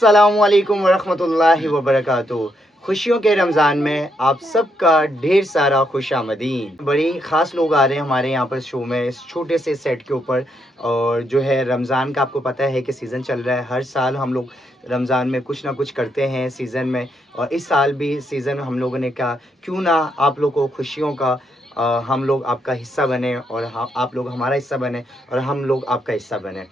अस्सलामुअलैकुम वरहमतुल्लाहि वबरकातुहू। खुशियों के रमज़ान में आप सबका ढेर सारा खुशामदीन। बड़े ख़ास लोग आ रहे हैं हमारे यहाँ पर शो में, इस छोटे से सेट के ऊपर। और जो है रमज़ान का आपको पता है कि सीज़न चल रहा है। हर साल हम लोग रमज़ान में कुछ ना कुछ करते हैं सीज़न में, और इस साल भी सीज़न हम लोगों ने कहा क्यों ना आप लोग को खुशियों का हम लोग आपका हिस्सा बने, और आप लोग हमारा हिस्सा बने, और हम लोग आपका हिस्सा बने।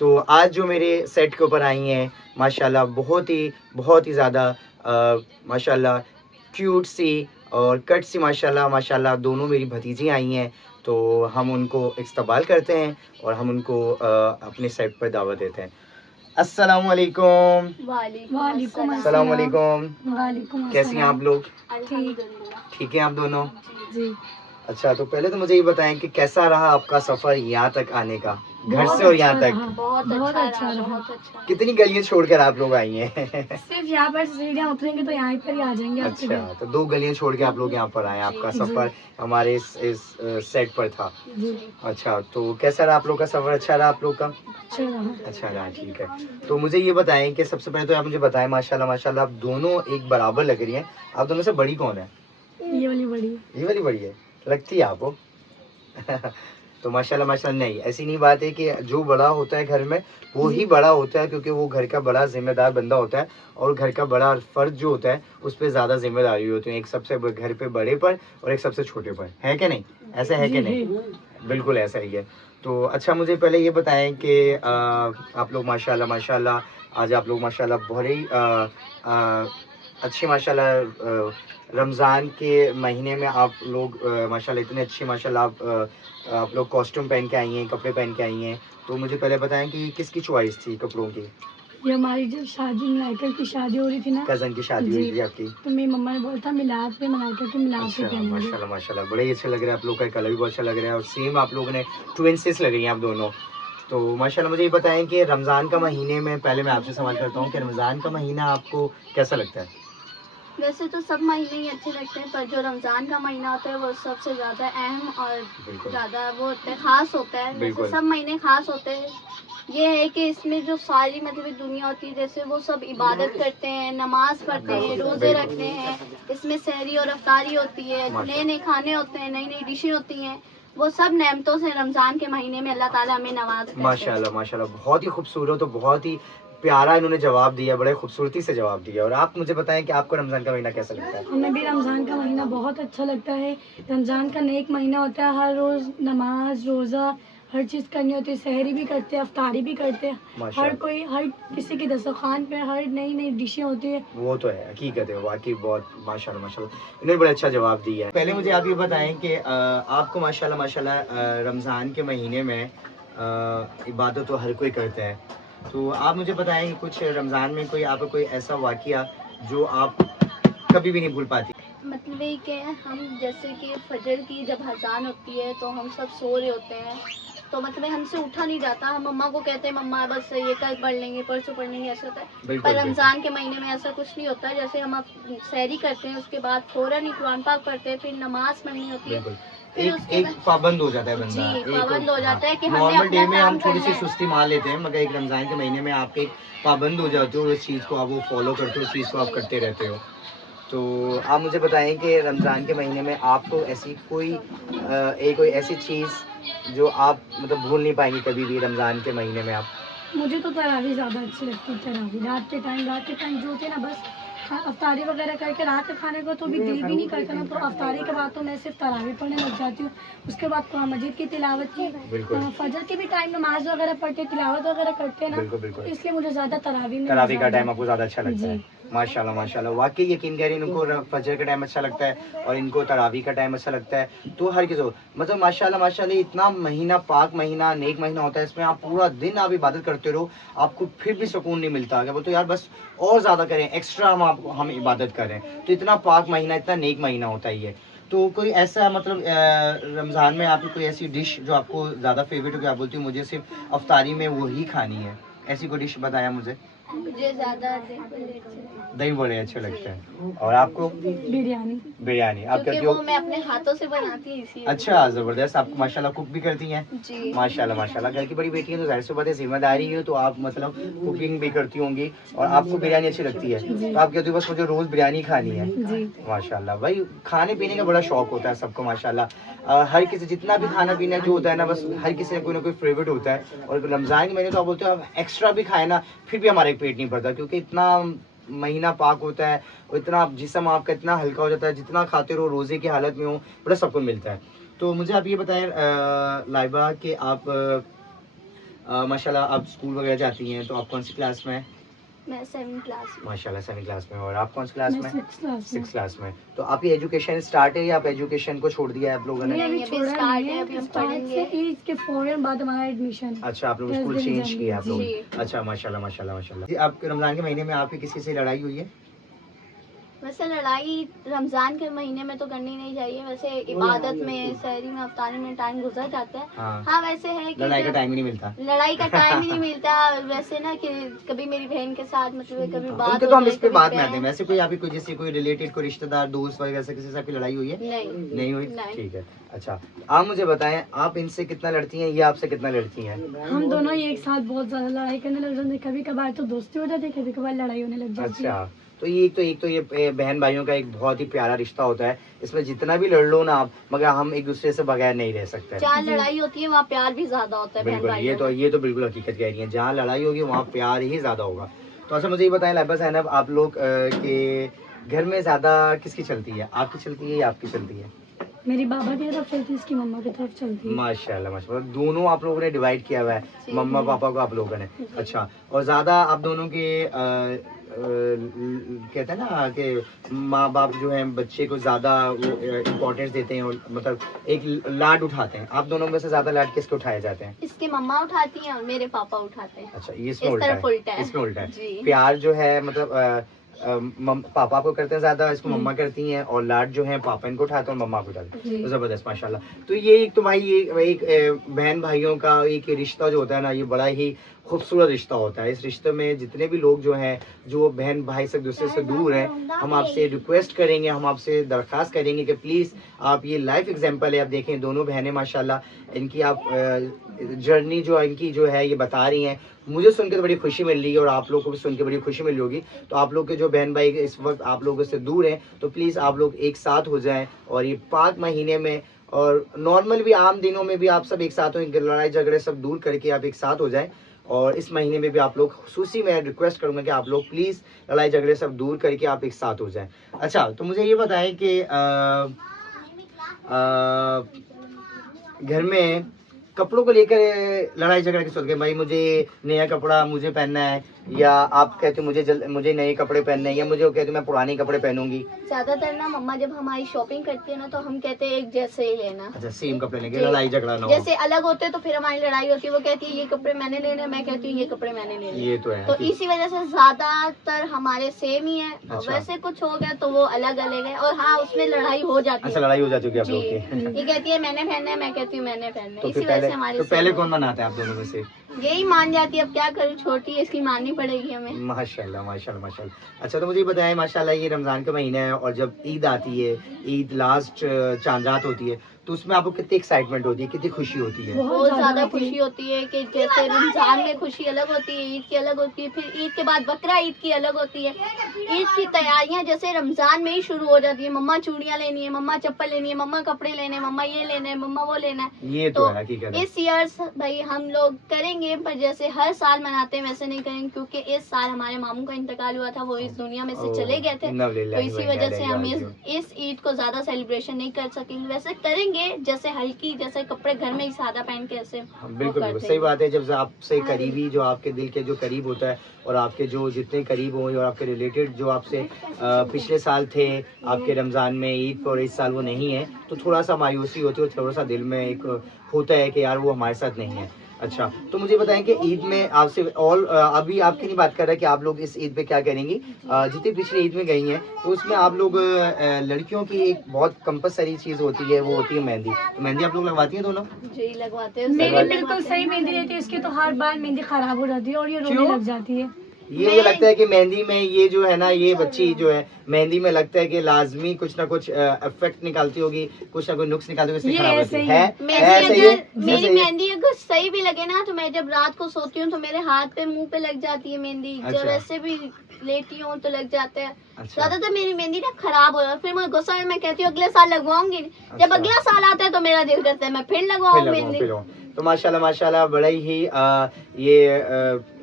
तो आज जो मेरे सेट के ऊपर आई हैं माशाल्लाह बहुत ही ज़्यादा माशाल्लाह क्यूट सी और कट सी माशाल्लाह माशाल्लाह दोनों मेरी भतीजी आई हैं। तो हम उनको इस्तकबाल करते हैं और हम उनको अपने सेट पर दावत देते हैं। अस्सलाम वालेकुम। वालेकुम अस्सलाम वालेकुम। वालेकुम। कैसी हैं आप लोग? ठीक है आप दोनों? जी। अच्छा, तो पहले तो मुझे ये बताएं कि कैसा रहा आपका सफ़र यहाँ तक आने का, घर से और यहाँ तक? बहुत अच्छा रहा। कितनी गलियाँ छोड़कर आप लोग आई हैं? सिर्फ यहाँ पर सीढ़ियाँ उतरेंगे तो यहाँ पर ही आ जाएंगे। अच्छा, तो 2 गलियाँ छोड़ के आप लोग यहाँ पर आए, आपका सफ़र हमारे इस सेट पर था। अच्छा, तो कैसा रहा आप लोग का सफ़र? अच्छा रहा आप लोग का? अच्छा रहा, ठीक है। तो मुझे ये बताएं कि सबसे पहले तो आप मुझे बताएं माशाल्लाह माशाल्लाह आप दोनों एक बराबर लग रही हैं। आप दोनों से बड़ी कौन है? ये वाली बड़ी है। ये वाली बड़ी है, लगती है आपको। तो माशाल्लाह माशाल्लाह नहीं, ऐसी नहीं बात है कि जो बड़ा होता है घर में वो ही बड़ा होता है, क्योंकि वो घर का बड़ा जिम्मेदार बंदा होता है, और घर का बड़ा फ़र्ज जो होता है उस पर ज़्यादा जिम्मेदारी होती है, एक सबसे घर पे बड़े पर और एक सबसे छोटे पर, है कि नहीं? ऐसा है कि नहीं? बिल्कुल ऐसा ही है। तो अच्छा, मुझे पहले ये बताएं कि आप लोग माशाल्लाह माशाल्लाह आज आप लोग माशाल्लाह बहुत ही अच्छी माशाल्लाह रमज़ान के महीने में आप लोग माशाल्लाह इतने अच्छे माशाल्लाह आप लोग कॉस्ट्यूम पहन के आई हैं, कपड़े पहन के आई हैं। तो मुझे पहले बताएं कि किसकी चॉइस थी कपड़ों की? ये हमारी जब शादी मलाइका की शादी हो रही थी ना, कज़न की शादी हुई थी आपकी? तो मेरी मम्मा ने बोला था मिलाद पे मलाइका की मिलाद पे अच्छा, पहनेंगे। माशाल्लाह माशाल्लाह बड़े ही अच्छे लग रहे हैं आप लोग का, कलर भी बहुत अच्छा लग रहा है, और सेम आप लोगों ने ट्विंसेस लग रही हैं आप दोनों। तो माशाल्लाह मुझे ये बताएं कि रमज़ान का महीने में, पहले मैं आपसे सवाल करता हूँ कि रमज़ान का महीना आपको कैसा लगता है? वैसे तो सब महीने ही अच्छे लगते हैं, पर जो रमज़ान का महीना होता है वो सबसे ज़्यादा अहम और ज़्यादा वो होता है, ख़ास होता है। वैसे सब महीने ख़ास होते हैं। ये है कि इसमें जो सारी मतलब दुनिया होती है, जैसे वो सब इबादत करते हैं, नमाज पढ़ते हैं, रोज़े रखते हैं। इसमें सहरी और अफ्तारी होती है, नए नए खाने होते हैं, नई नई डिशें होती हैं। वो सब नेमतों से रमज़ान के महीने में अल्लाह ताला हमें नवाज़ करते हैं। माशाल्लाह माशाल्लाह बहुत ही खूबसूरत और बहुत ही प्यारा इन्होंने जवाब दिया, बड़े खूबसूरती से जवाब दिया। और आप मुझे बताएं कि आपको रमज़ान का महीना कैसा लगता है? हमें भी रमज़ान का महीना बहुत अच्छा लगता है। रमज़ान का नेक महीना होता है, हर रोज़ नमाज रोज़ा हर चीज़ करनी होती है, सहरी भी करते हैं, अफ्तारी भी करते हैं। हर किसी की दस्तरखान पे हर नई नई डिशें होती है। वो तो है, हकीकत है, वाकई बहुत माशाल्लाह माशाल्लाह इन्होंने बड़ा अच्छा जवाब दिया है। पहले मुझे आप ये बताएं कि आपको माशाल्लाह माशाल्लाह रमज़ान के महीने में इबादत तो हर कोई करता है, तो आप मुझे बताएं कि कुछ रमज़ान में कोई आपका कोई ऐसा वाक़या जो आप कभी भी नहीं भूल पाती? मतलब ये कि हम जैसे कि फजर की जब अज़ान होती है तो हम सब सो रहे होते हैं, तो मतलब हमसे उठा नहीं जाता। हम मम्मा को कहते हैं मम्मा बस ये कल पढ़ लेंगे, परसों पढ़ लेंगे, ऐसा होता है। पर रमज़ान के महीने में ऐसा कुछ नहीं होता। जैसे हम सहरी करते हैं, उसके बाद फ़ौरन ही कुरान पाक पढ़ते हैं, फिर नमाज पढ़नी होती है, एक पाबंद हो जाता है बंदा। जी, पाबंद हो जाता है कि हमने नॉर्मल डे अपना में हम काम थोड़ी करना सी है। सुस्ती मान लेते हैं, मगर एक रमज़ान के महीने में आप एक पाबंद हो जाते हो, उस चीज़ को आप वो फॉलो करते हो, उस चीज़ को आप करते रहते हो। तो आप मुझे बताएं कि रमज़ान के महीने में आपको ऐसी कोई ऐसी चीज़ जो आप मतलब भूल नहीं पाएंगी कभी भी रमज़ान के महीने में आप? मुझे तो तरावी ज़्यादा अच्छी लगती है। तरावी रात के टाइम जो होते हैं ना, बस अफ्तारी वगैरह करके रात के खाने को तो भी दिल भी नहीं करता ना, तो अफ्तारी के बाद तो मैं सिर्फ तरावी पढ़ने लग जाती हूँ। उसके बाद कुरान मजीद की तिलावत की, फजर के भी टाइम नमाज वगैरह पढ़ते, तिलावत वगैरह करते हैं ना, तो इसलिए मुझे ज़्यादा तरावी का टाइम आपको ज़्यादा अच्छा लगता है। माशाल्लाह माशाल्लाह वाकई यकीन करें, इनको फजर का टाइम अच्छा लगता है और इनको तरावी का टाइम अच्छा लगता है। तो हर किसी को मतलब माशाल्लाह माशाल्लाह इतना महीना पाक महीना नेक महीना होता है, इसमें आप पूरा दिन आप इबादत करते रहो, आपको फिर भी सुकून नहीं मिलता। क्या बोलते हो यार बस और ज़्यादा करें, एक्स्ट्रा हम इबादत करें। तो इतना पाक महीना, इतना नेक महीना होता ही है। तो कोई ऐसा मतलब रमज़ान में आपकी कोई ऐसी डिश जो आपको ज़्यादा फेवरेट हो, कि आप बोलती हो मुझे सिर्फ अफ्तारी में वही खानी है, ऐसी कोई डिश बताया मुझे? मुझे ज्यादा दही बड़े अच्छे लगते हैं। और आपको? बिरयानी। बिरयानी। आप क्योंकि करती वो हो? मैं अपने हाथों से बनाती हूँ इसीलिए। अच्छा, जबरदस्त। आप माशाल्लाह कुक भी करती हैं? जी माशाल्लाह माशाल्लाह। घर की बड़ी बेटी है तो जाहिर सी बात है जिम्मेदारी है, तो आप मतलब कुकिंग भी करती होंगी और आपको बिरयानी अच्छी लगती है, तो आप कहती हो बस मुझे रोज बिरयानी खानी है। जी। माशाल्लाह भाई, खाने पीने का बड़ा शौक होता है सबको माशाल्लाह। हर किसी जितना भी खाना पीना जो होता है ना, बस हर किसी का कोई फेवरेट होता है। और रमजान के महीने तो आप बोलते हो आप एक्स्ट्रा भी खाए ना फिर भी हमारा पेट नहीं भरता, क्योंकि इतना महीना पाक होता है और इतना जिस्म आपका इतना हल्का हो जाता है, जितना खाते रहो रोजे की हालत में हो बड़ा सुकून मिलता है। तो मुझे आप ये बताएं लाइबा कि आप माशाल्लाह आप स्कूल वगैरह जाती हैं, तो आप कौन सी क्लास में? मैं 7th क्लास में। माशाल्लाह 7th क्लास में। और आप कौन सी क्लास में? 6th क्लास में। 6th क्लास में। तो आपकी एजुकेशन स्टार्ट है या आप एजुकेशन को छोड़ दिया है आप लोगों ने? नहीं, अभी नहीं, अभी छोड़ा स्टार्ट नहीं है, है, अभी हम स्टार्ट पढ़ेंगे। से ईद के फौरन बाद हमारा एडमिशन। अच्छा, आप लोग 10 स्कूल दिन चेंज जाएंगे। किए आप लोग? जी। अच्छा माशाल्लाह माशाल्लाह माशाल्लाह। जी, आप रमजान के महीने में आपकी किसी से लड़ाई हुई है? वैसे लड़ाई रमजान के महीने में तो करनी नहीं चाहिए, वैसे इबादत में, सहरी में, अफ्तारी में टाइम गुजर जाता है। हाँ वैसे है कि लड़ाई का टाइम ही नहीं मिलता। लड़ाई का टाइम ही नहीं मिलता। वैसे ना कि कभी मेरी बहन के साथ मतलब कभी बात उनके तो हम हो इस पे जाए, बाद कभी में आते हैं। बहन- वैसे कोई आपकी कोई जैसे कोई रिलेटेड कोई रिश्तेदार दोस्त वगैरह से किसी से आपकी लड़ाई हुई है? नहीं हुई? नहीं। ठीक है। अच्छा, आप मुझे बताएं आप इनसे कितना लड़ती हैं, ये आपसे कितना लड़ती हैं? हम दोनों ही एक साथ बहुत ज्यादा लड़ाई करने लग जाते हैं, कभी कभार तो दोस्ती हो जाती है, कभी कभार लड़ाई होने लग जाती है। अच्छा, तो ये बहन भाइयों का एक बहुत ही प्यारा रिश्ता होता है। इसमें जितना भी लड़ लो ना आप, मगर हम एक दूसरे से बगैर नहीं रह सकते। जहाँ लड़ाई होती है वहाँ प्यार भी ज्यादा होता है। बिल्कुल, ये तो बिल्कुल हकीकत कह रही है। जहाँ लड़ाई होगी वहाँ प्यार ही ज्यादा होगा। तो अच्छा मुझे ये बताएं लाइबा ज़ैनब, आप लोग के घर में ज्यादा किसकी चलती है? आपकी चलती है या आपकी चलती है? मेरी बाबा की तरफ चलती है, इसकी मम्मा की तरफ चलती है। माशाल्लाह माशाल्लाह, दोनों आप लोगों ने डिवाइड किया हुआ है, जी। मम्मा पापा को आप लोगों ने। अच्छा, और ज्यादा आप दोनों के कहते हैं ना कि माँ बाप जो हैं बच्चे को ज्यादा वो इम्पोर्टेंस देते हैं और मतलब एक लाड उठाते हैं। आप दोनों में से ज्यादा लाड किसके उठाए जाते हैं? इसकी मम्मा उठाती हैं और मेरे पापा उठाते हैं। अच्छा, ये इसमें इस उल्टा तरफ उल्टा है। है। इसमें उल्टा है। जी। प्यार जो है मतलब पापा को करते हैं ज्यादा, इसको मम्मा करती हैं, और लाड जो है पापा इनको उठाते हैं और मम्मा को उठाते हैं। तो जबरदस्त माशाल्लाह। तो ये एक तो भाई ये एक बहन भाइयों का एक रिश्ता जो होता है ना, ये बड़ा ही खूबसूरत रिश्ता होता है। इस रिश्ते में जितने भी लोग जो हैं जो बहन भाई से दूसरे से दूर हैं, हम आपसे रिक्वेस्ट करेंगे, हम आपसे दरख्वास्त करेंगे कि प्लीज़ आप ये लाइफ एग्जांपल है, आप देखें दोनों बहनें माशाल्लाह इनकी आप जर्नी जो इनकी जो है ये बता रही हैं। मुझे सुन के तो बड़ी खुशी मिल रही है और आप लोगों को भी सुन के बड़ी खुशी मिल रही होगी। तो आप लोग के जो बहन भाई इस वक्त आप लोगों से दूर हैं, तो प्लीज़ आप लोग एक साथ हो जाएं और ये पाक महीने में और नॉर्मल भी आम दिनों में भी आप सब एक साथ हो, लड़ाई झगड़े सब दूर करके आप एक साथ हो जाएं। और इस महीने में भी आप लोग खुसूसी मैं रिक्वेस्ट करूंगा कि आप लोग प्लीज़ लड़ाई झगड़े सब दूर करके आप एक साथ हो जाएं। अच्छा, तो मुझे ये बताएं कि घर में कपड़ों को लेकर लड़ाई झगड़ा किस होती है? भाई मुझे नया कपड़ा मुझे पहनना है, या आप कहते हो मुझे नए कपड़े पहनने हैं, या मुझे वो कहते मैं पुराने कपड़े पहनूंगी? ज्यादातर ना मम्मा जब हमारी शॉपिंग करती है ना तो हम कहते हैं एक जैसे ही लेना। अच्छा, सेम कपड़े लेंगे, जी। लड़ाई झगड़ा ना हो। जैसे अलग होते तो फिर हमारी लड़ाई होती है, वो कहती है ये कपड़े मैंने लेने, मैं कहती हूँ ये कपड़े मैंने लेने। ये तो है। तो इसी वजह से ज्यादातर हमारे सेम ही है। अच्छा। वैसे कुछ हो गया तो वो अलग अलग है, और हाँ उसमें लड़ाई हो जाती अच्छा, है। लड़ाई हो जाती होगी आप जी। लोग की। ये कहती है मैंने पहनना है, मैं कहती हूँ मैंने पहनना है। तो इसी फिर वजह पहले से हमारी तो पहले सेम कौन मनाता है आप दोनों में से? यही मान जाती है, अब क्या करूँ, छोटी है इसकी माननी पड़ेगी हमें। माशाल्लाह माशाल्लाह माशाल्लाह। अच्छा, तो मुझे बताएं माशाल्लाह ये रमज़ान का महीना है और जब ईद आती है, ईद लास्ट चांद होती है, तो उसमें आपको कितनी एक्साइटमेंट होती है, कितनी खुशी होती है? बहुत ज्यादा खुशी होती है कि जैसे रमजान में खुशी अलग होती है, ईद की अलग होती है, फिर ईद के बाद बकरा ईद की अलग होती है। ईद की तैयारियां जैसे रमजान में ही शुरू हो जाती है। मम्मा चूड़ियां लेनी है, मम्मा चप्पल लेनी है, मम्मा कपड़े लेने हैं, मम्मा ये लेना है, मम्मा वो लेना है। ये तो है हकीकत है। इस ईयर भाई हम लोग करेंगे, पर जैसे हर साल मनाते हैं वैसे नहीं करेंगे, क्योंकि इस साल हमारे मामू का इंतकाल हुआ था, वो इस दुनिया में से चले गए थे। तो इसी वजह से हम इस ईद को ज्यादा सेलिब्रेशन नहीं कर सकेंगे। वैसे करेंगे जैसे हल्की, जैसे कपड़े घर में ही सादा पहन के ऐसे। बिल्कुल सही बात है। जब आपसे करीबी जो आपके दिल के जो करीब होता है और आपके जो जितने करीब हो और आपके रिलेटेड जो आपसे पिछले साल थे आपके रमज़ान में ईद पर, इस साल वो नहीं है, तो थोड़ा सा मायूसी होती है और थोड़ा सा दिल में एक होता है कि यार वो हमारे साथ नहीं है। अच्छा, तो मुझे बताएं कि ईद में आपसे और अभी आपकी नहीं बात कर रहा कि आप लोग इस ईद पे क्या करेंगी। जितनी पिछली ईद में गई हैं तो उसमें आप लोग लड़कियों की एक बहुत कंपलसरी चीज़ होती है, वो होती है मेहंदी। तो मेहंदी आप लोग लगवाती हैं दोनों? जी लगवाते हैं। मेरी बिल्कुल सही मेहंदी रहती है, इसकी तो हर बार मेहंदी खराब हो जाती है और ये रोने लग जाती है। ये मुझे लगता है कि मेहंदी में ये जो है ना, ये बच्ची जो है मेहंदी में लगता है कि लाजमी कुछ ना कुछ इफेक्ट निकालती होगी, कुछ ना कुछ नुक्स निकालती होगी, इससे ये खराब ऐसे होती ही है। मेहंदी ऐसे ही अगर मेरी मेहंदी अगर सही भी लगे ना, तो मैं जब रात को सोती हूँ तो मेरे हाथ पे मुंह पे लग जाती है मेहंदी। जब अच्छा। ऐसे भी लेटी हूँ तो लग जाते हैं। अच्छा। ज्यादातर मेरी मेहंदी ना खराब हो जाती है, फिर मुझे गुस्सा है, मैं कहती हूँ अगले साल लगवाऊंगी। जब अच्छा। अगला साल आता है तो मेरा दिल करता है मैं फिर लगवाऊँ मेहंदी। तो माशाल्लाह माशाल्लाह बड़ा ही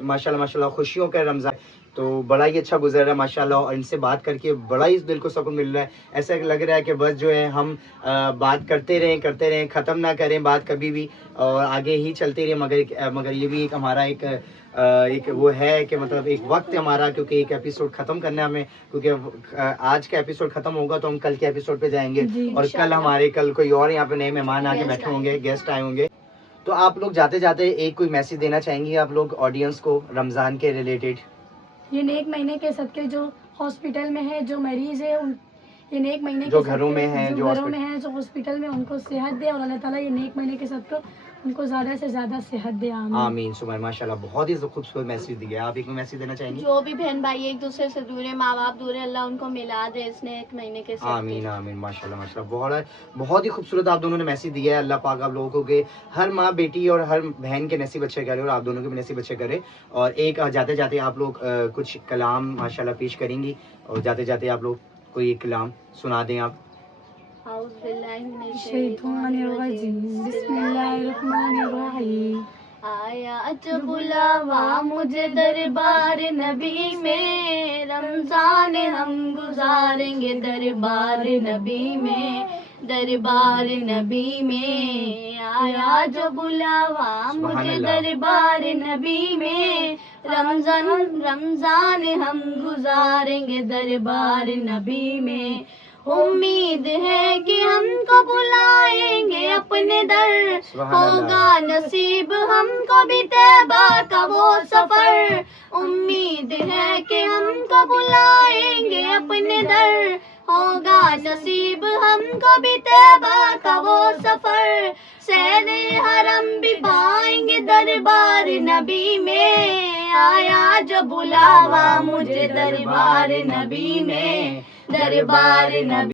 माशाल्लाह माशाल्लाह खुशियों का रमजान तो बड़ा ही अच्छा गुजर रहा है माशाल्लाह, और इनसे बात करके बड़ा ही दिल को सुकून मिल रहा है। ऐसा लग रहा है कि बस जो है हम बात करते रहें, ख़त्म ना करें बात कभी भी, और आगे ही चलते रहें। मगर ये भी एक हमारा एक वो है कि मतलब एक वक्त है हमारा, क्योंकि एक एपिसोड ख़त्म करना है हमें, क्योंकि आज का एपिसोड ख़त्म होगा तो हम कल के एपिसोड पे जाएंगे, और कल कोई और यहाँ पे नए मेहमान आके बैठे होंगे, गेस्ट आए होंगे। तो आप लोग जाते जाते एक कोई मैसेज देना चाहेंगे आप लोग ऑडियंस को रमज़ान के रिलेटेड? ये नेक महीने के सदके जो हॉस्पिटल में है, जो मरीज है, उन ये नेक महीने जो के घरों में सदके हैं, जो घरों में हैं, जो हॉस्पिटल में, उनको सेहत दे, और अल्लाह ताला ये नेक महीने के सदके उनको ज़्यादा से ज़्यादा सेहत दे। आमीन सुबह। माशाल्लाह बहुत ही खूबसूरत मैसेज दिया। आप एक मैसेज देना चाहेंगे? जो भी बहन भाई एक दूसरे से दूर है, माँ बाप दूर है, अल्लाह उनको मिला दे इस नेक महीने के सदके। आमीन आमीन माशाल्लाह माशाल्लाह बहुत ही खूबसूरत आप दोनों ने मैसेज दिया है। अल्लाह पाक आप लोगों के हर माँ बेटी और हर बहन के नसीब अच्छे करे, और आप दोनों के भी नसीब अच्छे करे। और एक जाते जाते आप लोग कुछ कलाम माशाल्लाह पेश करेंगी, और जाते जाते आप लोग कोई एक कलाम सुना दें आप। बिस्मिल्लाहिर्रहमानिर्रहीम। आया जब बुलावा मुझे दरबार नबी में, रमजान हम गुजारेंगे दरबार नबी में, दरबार नबी में। आया जो बुलावा मुझे दरबार नबी में, रमजान हम गुजारेंगे दरबार नबी में। उम्मीद है कि हमको बुलाएंगे अपने दर, होगा नसीब हमको भी तैबा का वो सफर। उम्मीद है कि हमको बुलाएंगे अपने दर, होगा नसीब हमको भी तैबा का वो सफर। सैरे हरम भी पाएंगे दरबार नबी में, आया जो बुलावा मुझे दरबार नबी में, दरबार नबी।